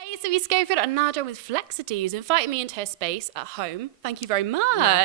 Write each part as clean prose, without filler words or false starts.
Hey, so we Schofield and now joined with Felixity, who's invited me into her space at home. Thank you very much.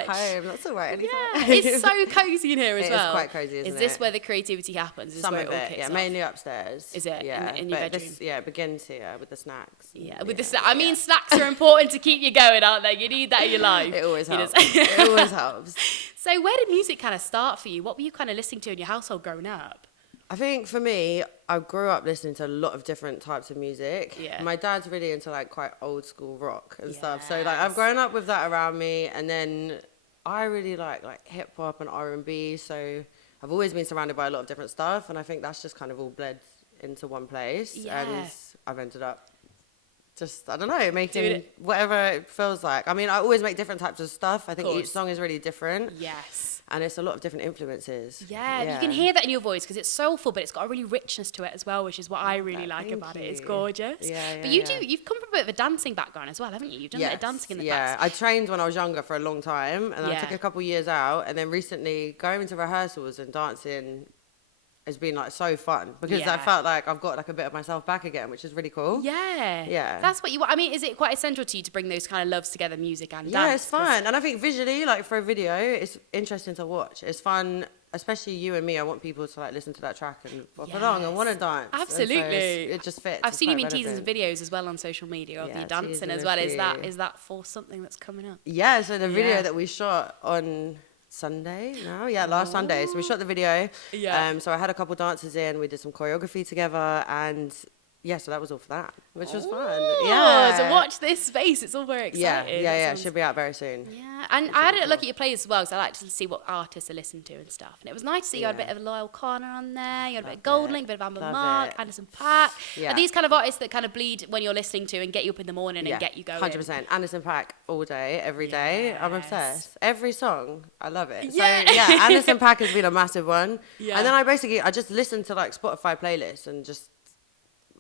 Home, that's all right. Yeah, it's so cosy in here as well. It is quite cosy, isn't it? Is this where the creativity happens? Is this Some where of it all it, kicks yeah, off? mainly upstairs. Is it? Yeah, in your but bedroom? it begins here with the snacks. Yeah, with the I mean, snacks are important to keep you going, aren't they? You need that in your life. It always You helps. just- It always helps. So where did music kind of start for you? What were you kind of listening to in your household growing up? I think for me, I grew up listening to a lot of different types of music. Yeah. My dad's really into like quite old school rock and stuff. So like Yes. I've grown up with that around me, and then I really like hip hop and R&B. So I've always been surrounded by a lot of different stuff, and I think that's just kind of all bled into one place. Yeah. And I've ended up just, I don't know, making Doing it. whatever it feels like. I mean, I always make different types of stuff. I think Course. each song is really different, Yes. and it's a lot of different influences. Yeah, you can hear that in your voice because it's soulful, but it's got a really richness to it as well, which is what I really like Thank about it. It's you. gorgeous. Yeah, but yeah. you've come from a bit of a dancing background as well, haven't you? You've done a bit of dancing in the yeah. past. I trained when I was younger for a long time, and I Yeah. took a couple years out, and then recently going into rehearsals and dancing has been like so fun because I Yeah. felt like I've got like a bit of myself back again, which is really cool. Yeah. Yeah. That's what you want. I mean, is it quite essential to you to bring those kind of loves together, music and Yeah, dance? it's fun. And I think visually, like for a video, it's interesting to watch. It's fun, especially you and me. I want people to like listen to that track and bop along and want to dance. And so Absolutely. it just fits. I've It's seen you quite in teasers and relevant. videos as well on social media of Yeah, you dancing teasing as a well. few. Is that for something that's coming up? Yeah, so the video Yeah. that we shot on Sunday now, last Sunday. So we shot the video. Yeah. So I had a couple dances in. We did some choreography together, and yeah, so that was all for that, which was fun. Ooh, Yeah. So watch this space. It's all very Yeah, exciting. yeah. It sounds- Should be out very soon. Yeah, and I had a look at your plays as well, because I like to see what artists are listening to and stuff. And it was nice to see you had a bit Yeah. of Loyal Connor on there, you had a bit of Love Goldlink, it. a bit of Amber Love Mark, it. Anderson Paak. Yeah. Are these kind of artists that kind of bleed when you're listening to and get you up in the morning and get you going? 100%. Anderson Paak all day, every day. I'm Yes. obsessed. Every song, I love it. Yeah. So yeah, Anderson Paak has been a massive one. Yeah. And then I just listen to like Spotify playlists and just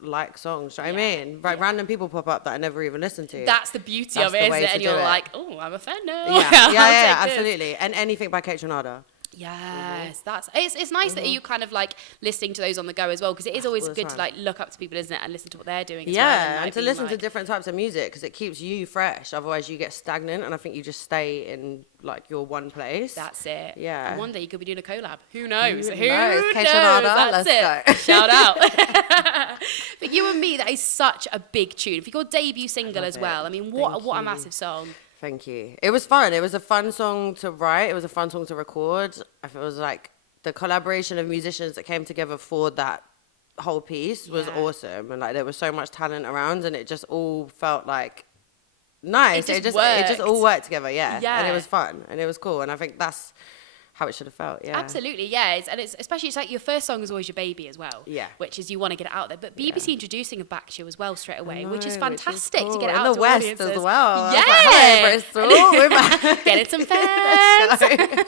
like songs. Do you know what I mean? Like random people pop up that I never even listened to. That's the beauty That's of the it, isn't way it? to And do you're it. like, oh, I'm a fan now. yeah, I'll yeah, take this. absolutely. And anything by Kate Tronada. Yes, it's nice that you kind of like listening to those on the go as well, because it is always all the good to time. like look up to people, isn't it, and listen to what they're doing as well. Yeah, like, and to being listen to like- different types of music because it keeps you fresh. Otherwise, you get stagnant, and I think you just stay in like your one place. That's it. Yeah. And one day you could be doing a collab. Who knows? Who Who knows? knows? Kate Tronada, That's let's it. go. Shout out. But You and Me, that is such a big tune. For your debut single love as well. it. I mean, Thank what a you. massive song. Thank you. It was fun. It was a fun song to write. It was a fun song to record. I feel it was like the collaboration of musicians that came together for that whole piece was Yeah. awesome. And like there was so much talent around, and it just all felt like nice. It just it just all worked. worked together. Yeah. And Yeah. it was fun and it was cool. And I think that's how it should have felt. Yeah. Absolutely, yeah. It's especially it's like your first song is always your baby as well. Yeah. Which is you want to get it out there. But BBC introducing it back to you as well straight away, which is know, which is fantastic to cool. get it In out the to West audiences. as well. I was Yeah. like, hello, Bristol. We're back. Getting some Let's fans. go.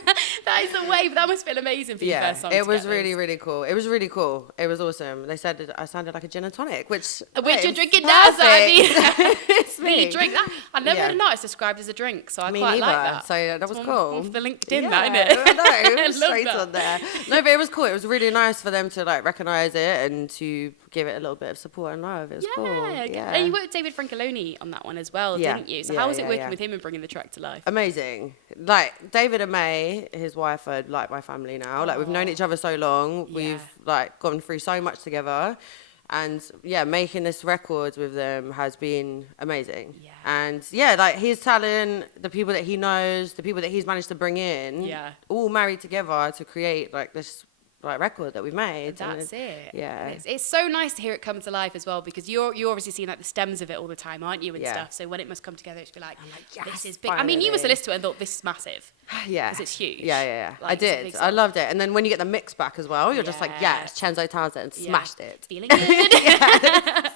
That is the way. But that must feel amazing for your Yeah, first song. it to was get really, those. really cool. It was really cool. It was awesome. They said that I sounded like a gin and tonic, which Which you're is drinking now, so I mean, perfect. It's do me. you drink that? I never Yeah. heard a night described as a drink, so I Me quite neither. like that. So that was It's cool. One for the LinkedIn, yeah, that, innit? I know, it I was love straight that. on there. No, but it was cool. It was really nice for them to like recognize it and to give it a little bit of support and love. It was cool. Yeah. And you worked with David Francoloni on that one as well, Yeah. didn't you? So Yeah, how was it yeah, working yeah. with him and bringing the track to life? Amazing. Like David and May, his wife, are like my family now. Like we've known each other so long. Yeah. We've like gone through so much together. And yeah, making this record with them has been amazing. Yeah. And yeah, like his talent, the people that he knows, the people that he's managed to bring in, Yeah. all married together to create like this like record that we've made. And That's it. Yeah. It's so nice to hear it come to life as well, because you're obviously seeing like the stems of it all the time, aren't you, and Yeah. stuff. So when it must come together, it's be like, yes, this is big. I mean, you must have finally. listened to it and thought this is massive. Yeah. 'Cause it's huge. Yeah. Like, I it's a did. big I song. loved it. And then when you get the mix back as well, you're just like, Yeah. yes, Chenzo Townsend Yeah. smashed it. Feeling good.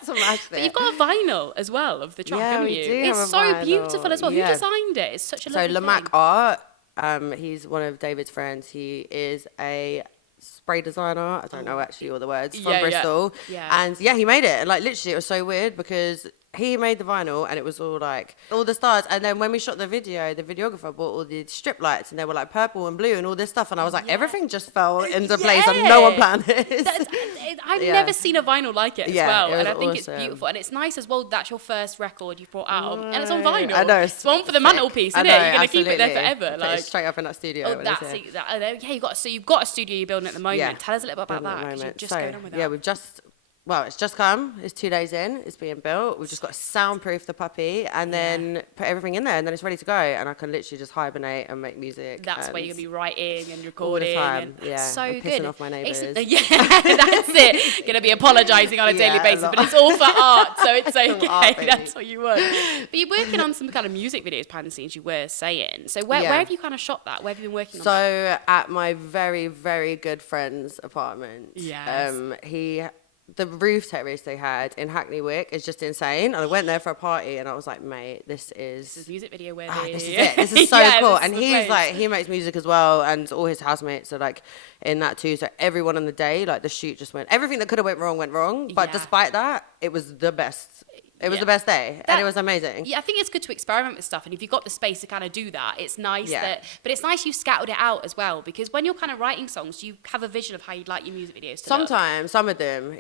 Smashed it. But you've got a vinyl as well of the track, Yeah, haven't we you? do It's have a so vinyl. beautiful as well. Yeah. Who designed it? It's such a So lovely Lamac thing. Art, he's one of David's friends. He is a spray designer. I don't know actually all the words from Yeah, yeah. Bristol. Yeah. And yeah, he made it. And like literally, it was so weird because he made the vinyl, and it was all like all the stars. And then when we shot the video, the videographer bought all the strip lights, and they were like purple and blue and all this stuff. And I was like, everything just fell into place, and no one planned this. I've never seen a vinyl like it as well, and I think awesome. it's beautiful. And it's nice as well. That's your first record you brought out, and it's on vinyl. I know. It's one for the mantelpiece, isn't it? You're gonna keep it there forever. Put Like it straight up in that studio. oh, that's it. Yeah, you've got a studio you're building at the moment. Yeah. Tell us a little bit about that. 'Cause you're just going on with that. Yeah, it's just come. It's 2 days in. It's being built. We've just got to soundproof the puppy and then put everything in there, and then it's ready to go. And I can literally just hibernate and make music. That's where you're gonna be writing and recording. All the time. And yeah, so I'm good. pissing off my neighbours. Yeah, that's it. Gonna be apologising on a daily basis, but it's all for art, so it's okay. art, baby. That's what you want. But you're working on some kind of music videos behind the scenes. You were saying. So where have you kind of shot that? Where have you been working on that? So at my very, very good friend's apartment. Yes. The roof terrace they had in Hackney Wick is just insane. And I went there for a party, and I was like, mate, this is music video where this is it. This is so cool. And he's place. like, he makes music as well, and all his housemates are like in that too. So everyone on the day, like the shoot just everything that could have went wrong. But despite that, it was the best. It was the best day, and it was amazing. Yeah, I think it's good to experiment with stuff, and if you've got the space to kind of do that, it's nice but it's nice you scattered it out as well, because when you're kind of writing songs, you have a vision of how you'd like your music videos to Sometimes, look. some of them,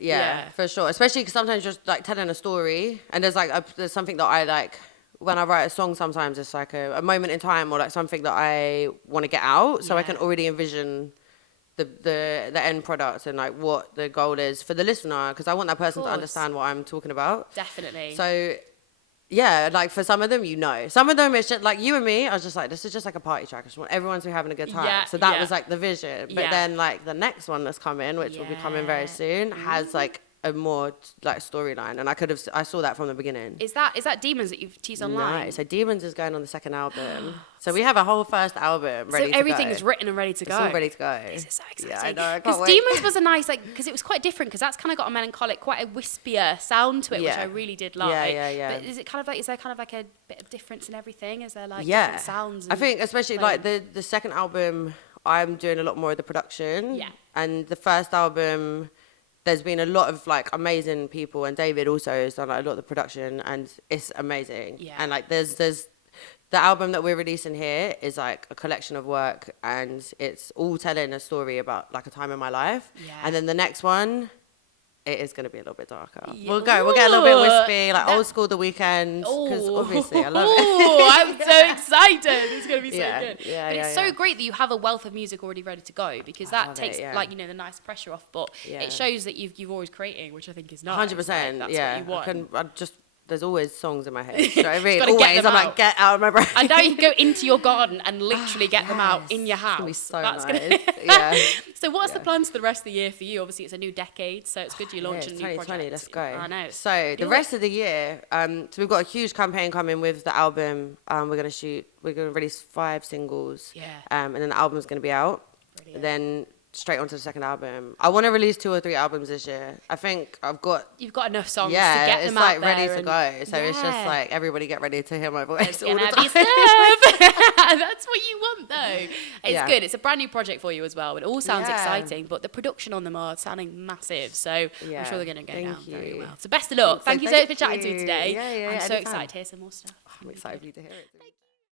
for sure. Especially because sometimes you're just like telling a story, and there's something that I like. When I write a song, sometimes it's like a moment in time, or like something that I want to get out, so I can already envision the end product and like what the goal is for the listener, because I want that person to understand what I'm talking about. Definitely. So yeah, like for some of them, some of them it's just like you and me. I was just like, this is just like a party track. I just want everyone to be having a good time. Yeah, so that was like the vision. But then like the next one that's coming, which will be coming very soon, has like a more like storyline, and I saw that from the beginning. Is that Demons that you've teased online? No, so Demons is going on the second album. So we have a whole first album ready to go. So everything is written and ready to go. It's all ready to go. This is so exciting. Yeah, I know. I can't Because wait. Demons was a nice, like, because it was quite different, because that's kind of got a melancholic, quite a wispier sound to it, which I really did like. Yeah. But is there kind of like a bit of difference in everything? Is there like Yeah. different sounds? I think especially like the second album, I'm doing a lot more of the production. Yeah. And the first album, there's been a lot of like amazing people, and David also has done like a lot of the production, and it's amazing. Yeah. And like there's the album that we're releasing here is like a collection of work, and it's all telling a story about like a time in my life. Yeah. And then the next one, it is going to be a little bit darker. Yeah. We'll get a little bit wispy, like That- old school The Weeknd, because obviously I love it. Oh, I'm so excited. It's going to be so good. Yeah, but it's yeah, so yeah. great that you have a wealth of music already ready to go, because that love it, takes yeah. like, the nice pressure off, but Yeah. it shows that you've always creating, which I think is nice. 100%. Like, that's yeah. what you want. There's always songs in my head. You know what I mean? gotta get Always. them I'm like, out. get out of my brain. And now you can go into your garden and literally get them out in your It's house. gonna be so That's nice. Yeah. So what's the plans for the rest of the year for you? Obviously, it's a new decade, so it's good you're launching it's new 2020, projects. let's go. I know. So the rest of the year, so we've got a huge campaign coming with the album. We're gonna release 5 singles. Yeah. And then the album's gonna be out. Brilliant. Then straight onto the second album. I want to release 2 or 3 albums this year. I think You've got enough songs to yeah, get it's them out like there ready to and- go. So it's just Yeah. like everybody get ready to hear my voice It's all the gonna time. be stuff. That's what you want, though. It's Yeah. good. It's a brand new project for you as well. It all sounds Yeah. exciting, but the production on them are sounding massive. So I'm Yeah. sure they're going to go Thank down very you. well. So best of luck. So Thank you so much for thank chatting to me you. today. Yeah, I'm so anytime. excited to hear some more stuff. I'm excited for you to hear it.